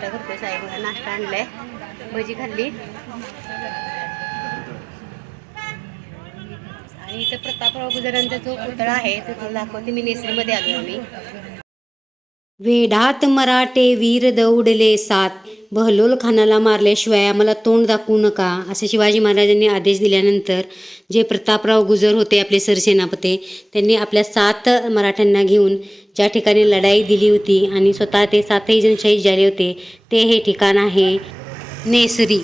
नाश्ता करतोय. साईबाबा नाश्ता आणलाय, भजी खाल्ली. आणि इथं प्रतापराव गुजरांचा जो पुतळा आहे तो दाखवते मी. नेसरीमध्ये आलो आम्ही. वेढात मराठे वीर दौडले सात, बहलोल खानाला मारल्याशिवाय आम्हाला तोंड दाखवू नका, असे शिवाजी महाराजांनी आदेश दिल्यानंतर जे प्रतापराव गुजर होते आपले सरसेनापती, त्यांनी आपल्या 7 मराठ्यांना घेऊन ज्या ठिकाणी लढाई दिली होती आणि स्वतः ते 7ही जण शहीद झाले होते, ते हे ठिकाण आहे नेसरी.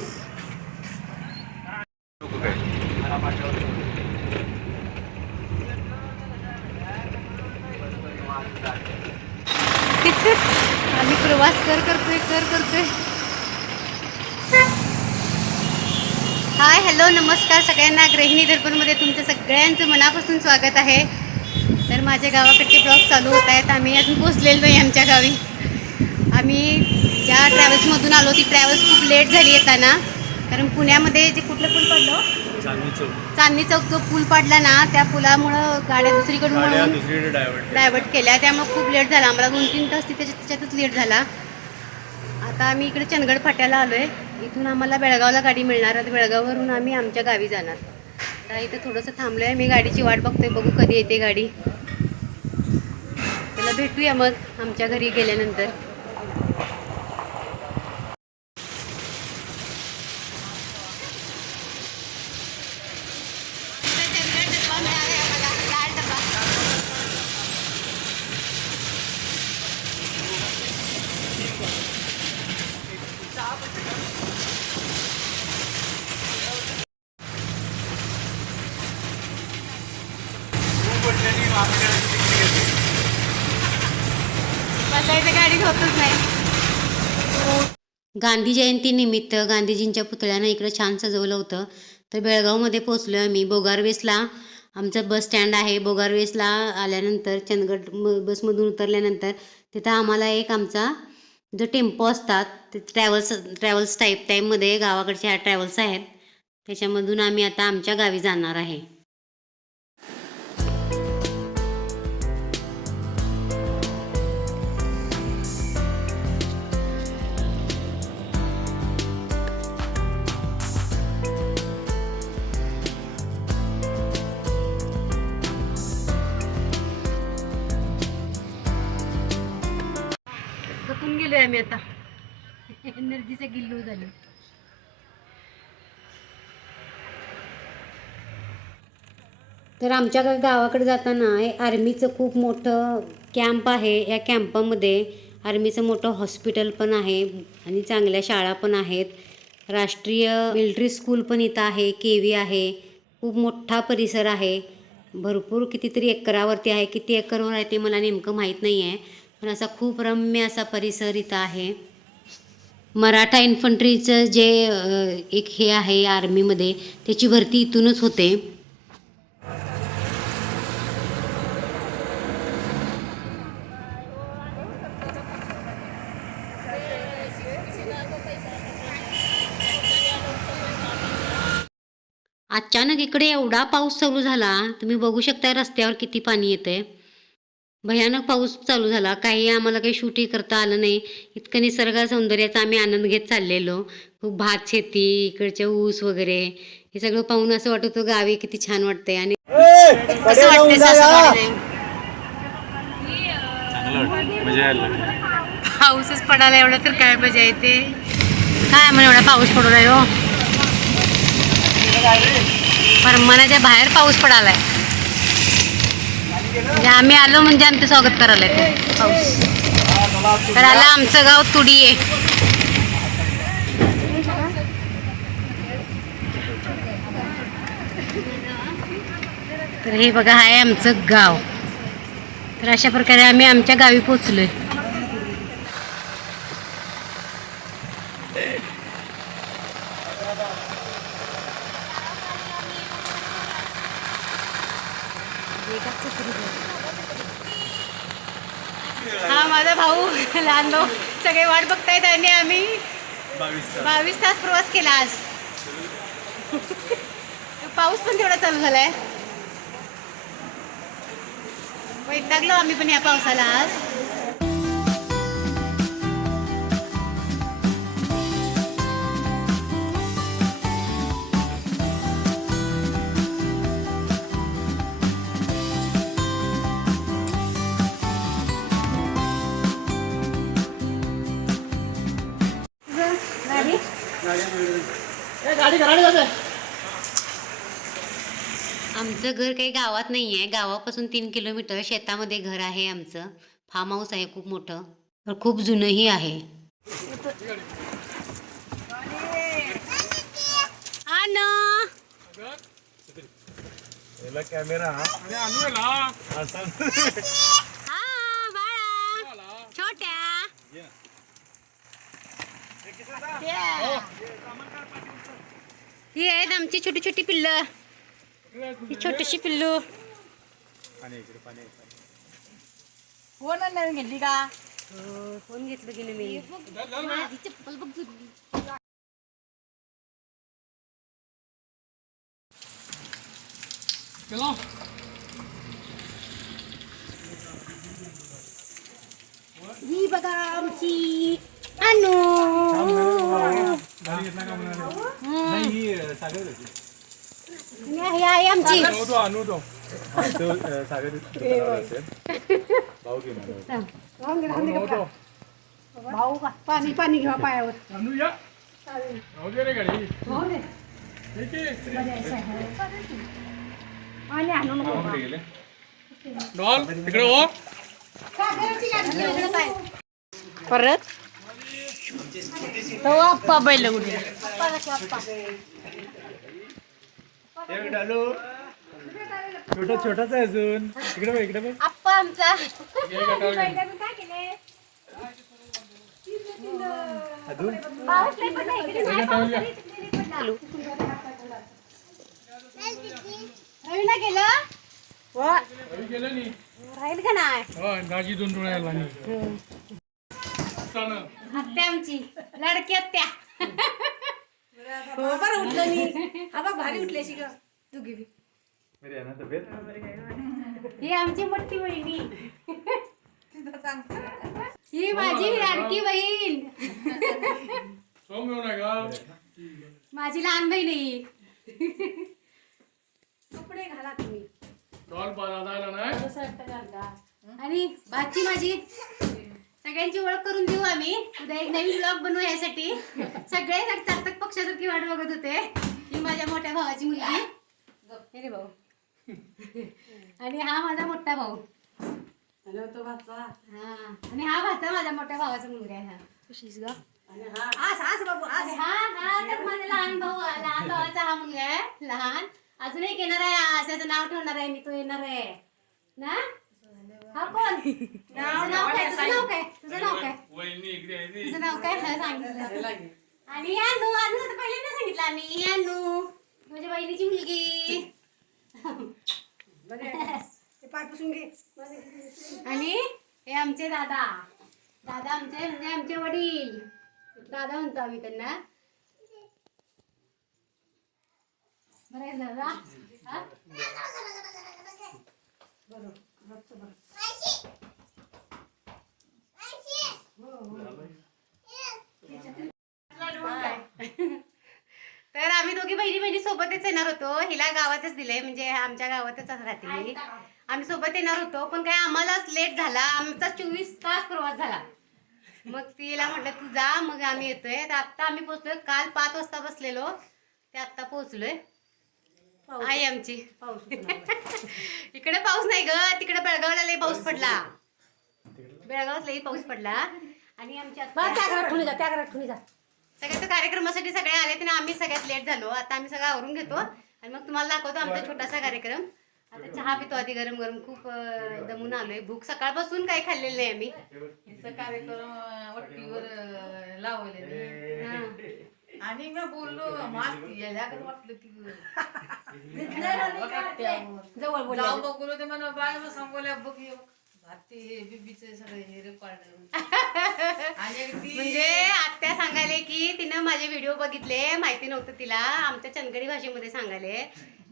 आम्ही प्रवास करतोय. हाय, हॅलो, नमस्कार सगळ्यांना. गृहिणी दर्पणमध्ये तुमचं सगळ्यांचं मनापासून स्वागत आहे. तर माझ्या गावाकडचे ब्लॉग चालू होत आहेत. आम्ही अजून पोचलेलो नाही आमच्या गावी. आम्ही ज्या ट्रॅव्हल्समधून आलो ती ट्रॅव्हल्स खूप लेट झाली येताना, कारण पुण्यामध्ये जे कुठलं पूल पडलं, चांदणी चौक जो पूल पडला ना, त्या पुलामुळं गाड्या दुसरीकडून डायव्हर्ट केल्या. त्यामुळे खूप लेट झाला आम्हाला. 2-3 तास त्याच्यातच लेट झाला. आता आम्ही इकडे चंदगड फाट्याला आलो आहे. इथून आम्हाला बेळगावला गाडी मिळणार. आता बेळगाववरून आम्ही आमच्या गावी जाणार. तर इथं थोडंसं थांबलो आहे. मी गाडीची वाट बघतोय, बघू कधी येते गाडी. त्याला भेटूया मग आमच्या घरी गेल्यानंतर. गाडी होतच नाही. गांधी जयंतीनिमित्त गांधीजींच्या पुतळ्यानं इकडं छान सजवलं होतं. तर बेळगावमध्ये पोचलो आम्ही. बोगारवेसला आमचं बस स्टँड आहे. बोगारवेसला आल्यानंतर चंदगड बसमधून उतरल्यानंतर तिथं आम्हाला एक आमचा जो टेम्पो असतात ते ट्रॅव्हल्स टाईपमध्ये गावाकडचे ह्या ट्रॅव्हल्स आहेत, त्याच्यामधून आम्ही आता आमच्या गावी जाणार आहे. थकून गेलोय आम्ही आता. एनर्जीचा गिल्लू झाली. तर आमच्या गावाकडे जाताना आर्मीचं खूप मोठं कॅम्प आहे. या कॅम्पामध्ये आर्मीचं मोठं हॉस्पिटल पण आहे आणि चांगल्या शाळा पण आहेत. राष्ट्रीय मिलिटरी स्कूल पण इथं आहे. केवी आहे. खूप मोठा परिसर आहे. भरपूर कितीतरी एकरावरती आहे. किती एकरवर आहे ते मला नेमकं माहीत नाही आहे, पण असा खूप रम्य असा परिसर इथं आहे. मराठा इन्फंट्रीचं जे एक हे आहे आर्मीमध्ये, त्याची भरती इथूनच होते. अचानक इकडे एवढा पाऊस चालू झाला, तुम्ही बघू शकता रस्त्यावर किती पाणी येतंय. भयानक पाऊस चालू झाला. आम्हाला काही शूटिंग करता आलं नाही. इतकं निसर्ग सौंदर्याचा आम्ही आनंद घेत चाललेलो. खूप भात शेती, इकडचे ऊस वगैरे हे सगळं पाहून असं वाटत होतं गावी किती छान वाटतंय. आणि कसं वाटतंय पाऊसच पडायला एवढा, तर काय मजा येते. काय म्हणून एवढा पाऊस पडू राहिलो हो. परमानाच्या बाहेर पाऊस पडालाय. म्हणजे आम्ही आलो म्हणजे आमचं स्वागत करायला ते पाऊस. तर आला आमचं गाव तुडी आहे. तर हे बघा आहे आमचं गाव. तर अशा प्रकारे आम्ही आमच्या गावी पोचलोय. हा माझा भाऊ, लहान भाऊ, सगळे वाट बघतायत आणि आम्ही 22 तास प्रवास केला आज. पाऊस पण तेवढा चालू झालाय. वैतागलो आम्ही पण या पावसाला आज. आमचं घर काही गावात नाही आहे. गावापासून 3 किलोमीटर शेतामध्ये घर आहे आमचं. फार्म हाऊस आहे खूप मोठं, तर खूप जुनंही आहे. कॅमेरा छोट्या ही आहेत आमची छोटी छोटी पिल्लं. ही छोटीशी पिल्लू कोण नवीन घेतली का? कोण घेतलं की नाही मी माझी चप्पल बघ जुडली. ही बघा आमची अनु. ही आहे आमची भाऊ का पाणी पाणी घेवा पायावर. पाणी आणू नको परत तो आप्पा बैल कुठे छोटा छोटाच आहे अजून. इकडे बघ, इकडे बघ. आप्पा आमचा अजून रवीना गेलं राहील का नाही आत्या आमची लडकी आत्या. हो बरं उठलं मी. हा बघ भारी उठल्याशी का तू गिवी. मेरी आहे ना तब्येत. ही आमची मोठी बहिणी. ही माझी लाडकी बहीण. माझी लहान बहीण आहे. कपडे घाला तुम्ही. आणि भाची माझी. सगळ्यांची ओळख करून देऊ आम्ही. उद्या एक नवीन ब्लॉग बनवू यासाठी. सगळे चाकचक पक्षासारखी वाट बघत होते. ही माझ्या मोठ्या भावाची मुलगी. हे रे भाऊ. आणि हा माझा मोठा भाऊ. भाचा हा आणि हा भाचा माझ्या मोठ्या भावाचा मुलगा आहे. हा कशीस गा. आज बाबू आज हा हा तर माझा लहान भावाचा हा मुलगा आहे लहान. अजून एक येणार आहे. आज त्याचं नाव ठेवणार आहे मी. तो येणार आहे ना. हा कोण तुझं नाव काय? तुझं नाव काय? तुझं नाव काय? तुझं नाव काय हा सांगितलं. आणि अनु अनु तर पहिल्यांदा सांगितलं आम्ही. अनु माझ्या बहिणीची मुलगी. पाय पुसून घे. आणि हे आमचे दादा. दादा आमचे म्हणजे आमचे वडील. दादा म्हणतो आम्ही त्यांना. बरं आहे दादा. हा? तर आम्ही दोघी बहिणी सोबतच येणार होतो. हिला गावातच दिलंय म्हणजे आमच्या गावातच राहते मी. आम्ही सोबत येणार होतो पण काय आम्हालाच लेट झाला. आमचा 24 तास प्रवास झाला. मग तिला म्हटलं तू जा मग आम्ही येतोय. तर आत्ता आम्ही पोहोचलोय. काल 5 वाजता बसलेलो ते आत्ता पोहोचलोय. आई आमची. इकडे पाऊस नाही ग. तिकडे बेळगावला लई पाऊस पडला. बेळगावात लई पाऊस पडला. आणि आमच्या त्या घरात ठेवून जा. त्या घरात ठेवून जा. सगळ्याच्या कार्यक्रमासाठी सगळे आले आणि आम्ही सगळ्यात लेट झालो. आता आम्ही सगळं आवरून घेतो आणि मग तुम्हाला दाखवतो आमचा छोटासा कार्यक्रम. आता चहा पितो आधी गरम गरम. खूप दमून आलोय. भूक सकाळपासून काही खाल्लेलं नाही आम्ही. कार्यक्रम वट्टीवर लावले आणि मी बोललो वाटलं की जवळ बोल. जाऊ बघलो ते मला बाय मग सांगोल्या बघ भारती हे बीबीचे सगळे हे रेकॉर्ड. आणि म्हणजे आत्या सांगायले की तिनं माझे व्हिडिओ बघितले. माहिती नव्हतं तिला. आमच्या चंदगडी भाषेमध्ये सांगायले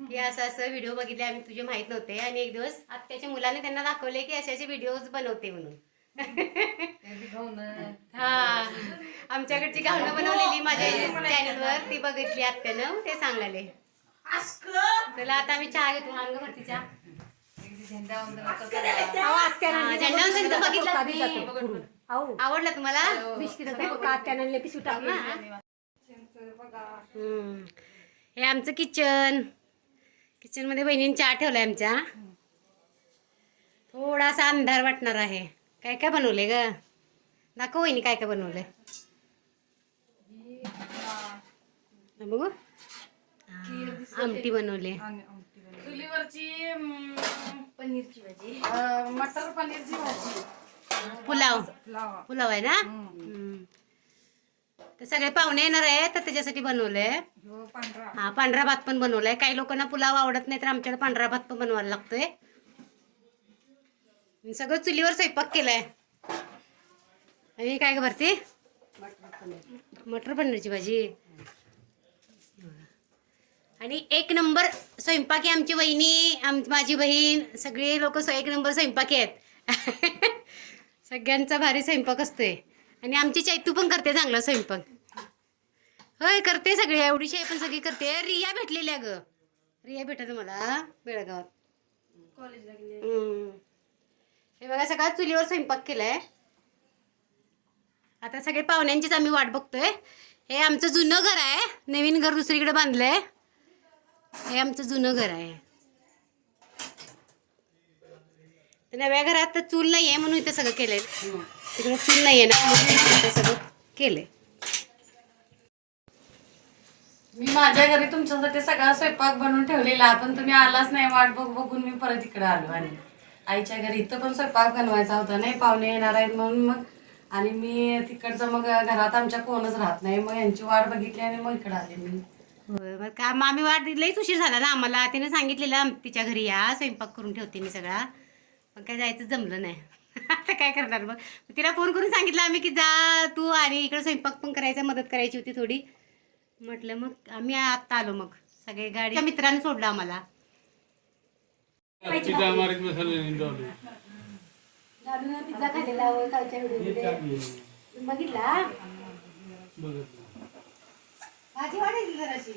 की असं असं व्हिडिओ बघितले आम्ही तुझे माहित नव्हते. आणि एक दिवस आत्याच्या मुलाने त्यांना दाखवले की असे असे व्हिडिओज बनवते म्हणून. हा आमच्याकडची गावनं बनवलेली माझ्या चॅनलवर ती बघितली आत्यानं. ते सांगायले. चला आता आम्ही चहा घेतो. अंग भरती चहा. झेंडा बघितला. आवडला तुम्हाला? बिस्किट पिशवी टाक ना. हे आमचं किचन मध्ये बहिणीने चहा ठेवलाय आमच्या. थोडासा अंधार वाटणार आहे. काय काय बनवले ग? दाखव वहिनी काय काय बनवलंय. बघू. आमटी बनवले. चुलीवरची पनीरची भाजी, मटर पनीरची भाजी, पुलाव आहे ना. तर सगळे पाहुणे येणार आहे तर त्याच्यासाठी बनवलंय. हा, पांढरा भात पण बनवलाय. काही लोकांना पुलाव आवडत नाही तर आमच्याकडे पांढरा भात पण बनवायला लागतोय. सगळं चुलीवर स्वयंपाक केलाय. आणि काय ग भरती? मटर पनीरची भाजी. आणि एक नंबर स्वयंपाकी आमची वहिनी, माझी बहीण, सगळे लोक एक नंबर स्वयंपाकी आहेत. सगळ्यांचा भारी स्वयंपाक असतोय. आणि आमची चैतू पण करते चांगला स्वयंपाक. होय, करते सगळी. एवढीशी आहे पण सगळी करते. रिया भेटलेली ग. रिया भेटत मला बेळगावात कॉलेजला. हे बघा, सगळा चुलीवर स्वयंपाक केलाय. आता सगळे पाहुण्यांचीच आम्ही वाट बघतोय. हे आमचं जुनं घर आहे. नवीन घर दुसरीकडे बांधलंय. हे आमचं जुनं घर आहे. नव्या घरात तर चूल नाही आहे म्हणून इथं सगळं केलंय. तिकडे चूल नाही आहे ना म्हणून इथं सगळं केलंय. मी माझ्या घरी तुमच्यासाठी सगळा स्वयंपाक बनवून ठेवलेला, पण तुम्ही आलाच नाही. वाट बघून मी परत इकडे आलो. आणि आईच्या घरी इथं पण स्वयंपाक बनवायचा होता नाही, पाहुणे येणार आहेत म्हणून. मग आणि मी तिकडचं मग घरात आमच्या कोणच राहत नाही. मग यांची वाट बघितली आणि मग इकडे आले मी. होय, मग का मामी वाट लईच उशीर झाला ना आम्हाला. तिने सांगितलेलं तिच्या घरी या, स्वयंपाक करून ठेवते मी सगळा. पण काय जायचं जमलं नाही. आता काय करणार मग. तिला फोन करून सांगितलं आम्ही की जा तू, आणि इकडे स्वयंपाक पण करायचा, मदत करायची होती थोडी. म्हटलं मग आम्ही आत्ता आलो. मग सगळे गाडी मित्रांनी सोडलं आम्हाला. पिझ्झा खाल्लेला कालच्या व्हिडिओमध्ये बघितला. भाजी वाढेल जराशी.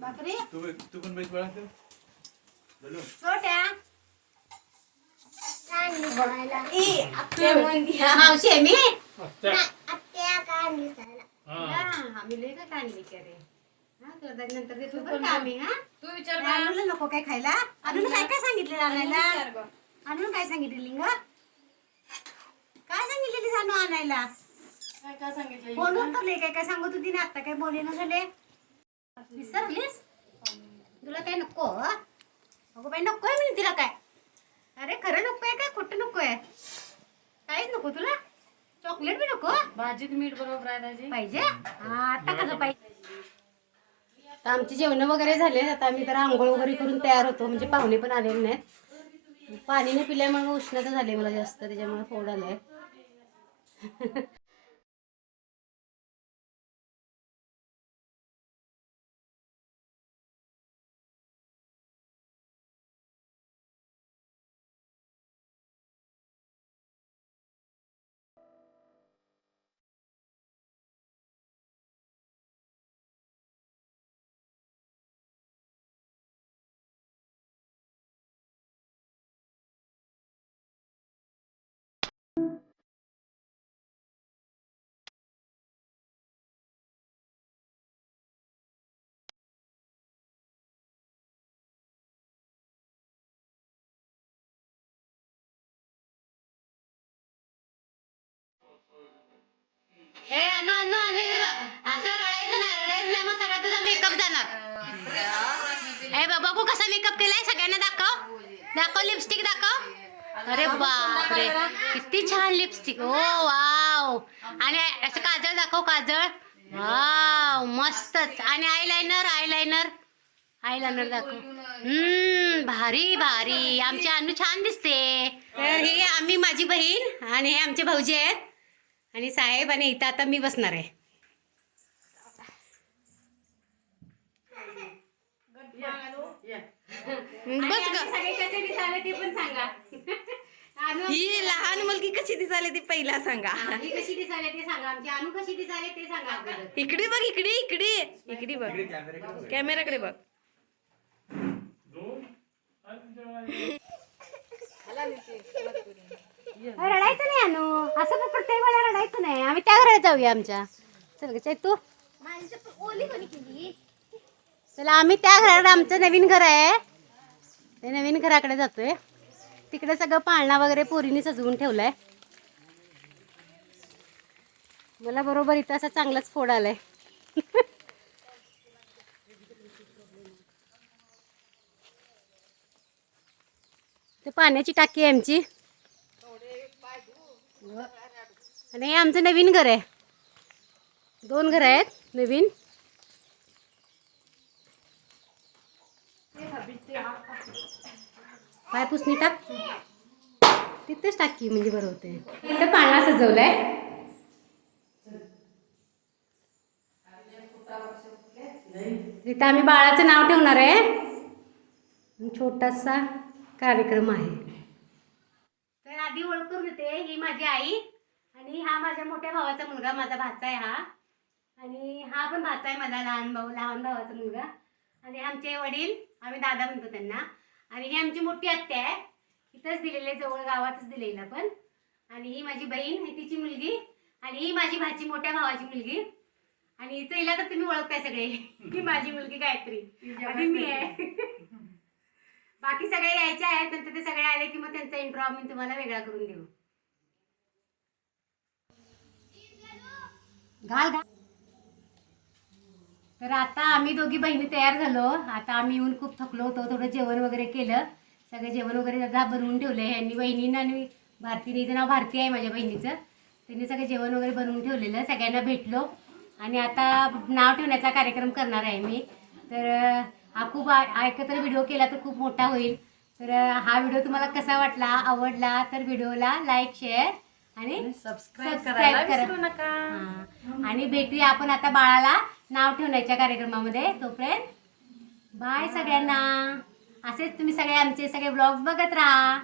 बापरे, तू पण बैस बाळा. छोट्या मावशी आहे मी. आम्ही लय का काढली का रे. नंतर देतो बरं का आम्ही. तू विचार अनुला नको काय खायला. अनुला काय काय सांगितलं आणायला. अनुला काय सांगितलं लिंग, काय सांगितलेली सानू आणायला. काय सांगितलं? फोनवर तर लय काय काय सांगत होती ना. आता काय बोलेना झाले. विसरलीस. तुला काय नको. अगो बाई नको आहे म्हणे तिला. काय अरे खरं नको आहे काय खोटं नको आहे. काहीच नको तुला. चॉकलेट बी नको. भाजीत मीठ बरोबर आहे पाहिजे. हा, आता कसं पाहिजे. आता आमची जेवण वगैरे झाले. आता आम्ही तर आंघोळ वगैरे करून तयार होतो. म्हणजे पाहुणे पण आलेले नाहीत. पाणी नाही पिल्यामुळे उष्णता झाली मला जास्त, त्याच्यामुळे फोड आलाय. मेकअप जाणार. बघू कसा मेकअप केलाय. सगळ्यांना दाखव. दाखव लिपस्टिक दाखव. अरे बापरे, किती छान लिपस्टिक. ओ वाव. आणि असं काजळ दाखव. काजळ. वाव, मस्तच. आणि आयलाइनर दाखव. भारी भारी. आमची अनु छान दिसते. तर हे आम्ही, माझी बहीण, आणि हे आमचे भाऊजी आहेत, आणि साहेब, आणि इथं आता मी बसणार आहे. बस ग. कसे दिसाले ते पण सांगा. ही लहान मुलगी कशी दिसायला ती पहिला सांगा. ही कशी दिसाले ते सांगा. आमची अनु कशी दिसाले ते सांगा अगोदर. इकडे बघ. इकडे बघ. कॅमेराकडे बघ. रडायचं नाही अनु, असं पण प्रत्येक वेळेला रडायचं नाही. आम्ही त्या घरात जाऊया आमच्या. चल ग तू. चला आम्ही त्या घराकडे, आमचं नवीन घर आहे, ते नवीन घराकडे जातोय. तिकडे सगळं पाळणा वगैरे पोरीने सजवून ठेवलाय. मला बरोबर इथं असा चांगलाच फोड आलाय. ते पाण्याची टाकी आहे आमची. आणि हे आमचं नवीन घर आहे. 2 घर आहेत नवीन. पाय पुसणी टाक तिथेच टाकी, म्हणजे बरं होते. इथं पाळणा सजवलाय. इथं आम्ही बाळाचं नाव ठेवणार आहे. छोटासा कार्यक्रम आहे. तर आधी ओळख करून देते, ही माझी आई आणि हा माझ्या मोठ्या भावाचा मुलगा, माझा भाचा आहे हा. आणि हा पण भाचा आहे माझा, लहान भावाचा मुलगा. आणि आमचे वडील, आम्ही दादा म्हणतो त्यांना. आणि ही आमची मोठी आत्या आहे, इथंच दिलेले, जवळ गावातच दिलेला पण. आणि ही माझी बहीण, ही तिची मुलगी. आणि ही माझी भाची, मोठ्या भावाची मुलगी. आणि इथं हिला तर तुम्ही ओळखताय सगळे, ही माझी मुलगी गायत्री आणि मी आहे. बाकी सगळे यायचे आहेत, नंतर ते सगळे आले की मग त्यांचा इंट्रो आम्ही तुम्हाला वेगळा करून देऊ. घाल घाल. तर आता आम्ही दोघी बहिणी तयार झालो. आता आम्ही येऊन खूप थकलो होतो, थोडं जेवण वगैरे केलं. सगळं जेवण वगैरे दादा बनवून ठेवलं आहे यांनी, बहिणीनं. आणि भारतीने, हिचं नाव भारती आहे माझ्या बहिणीचं. त्यांनी सगळं जेवण वगैरे बनवून ठेवलेलं. सगळ्यांना भेटलो आणि आता नाव ठेवण्याचा कार्यक्रम करणार आहे मी. तर हा खूप एकत्र व्हिडिओ केला तर खूप मोठा होईल. तर हा व्हिडिओ तुम्हाला कसा वाटला, आवडला तर व्हिडिओला लाईक, शेअर आणि सबस्क्राईब करा. नका. आणि भेटूया आपण आता बाळाला नाव ठेवण्याच्या कार्यक्रमामध्ये. तोपर्यंत बाय सगळ्यांना. असेच तुम्ही सगळे आमचे सगळे ब्लॉग्स बघत राहा.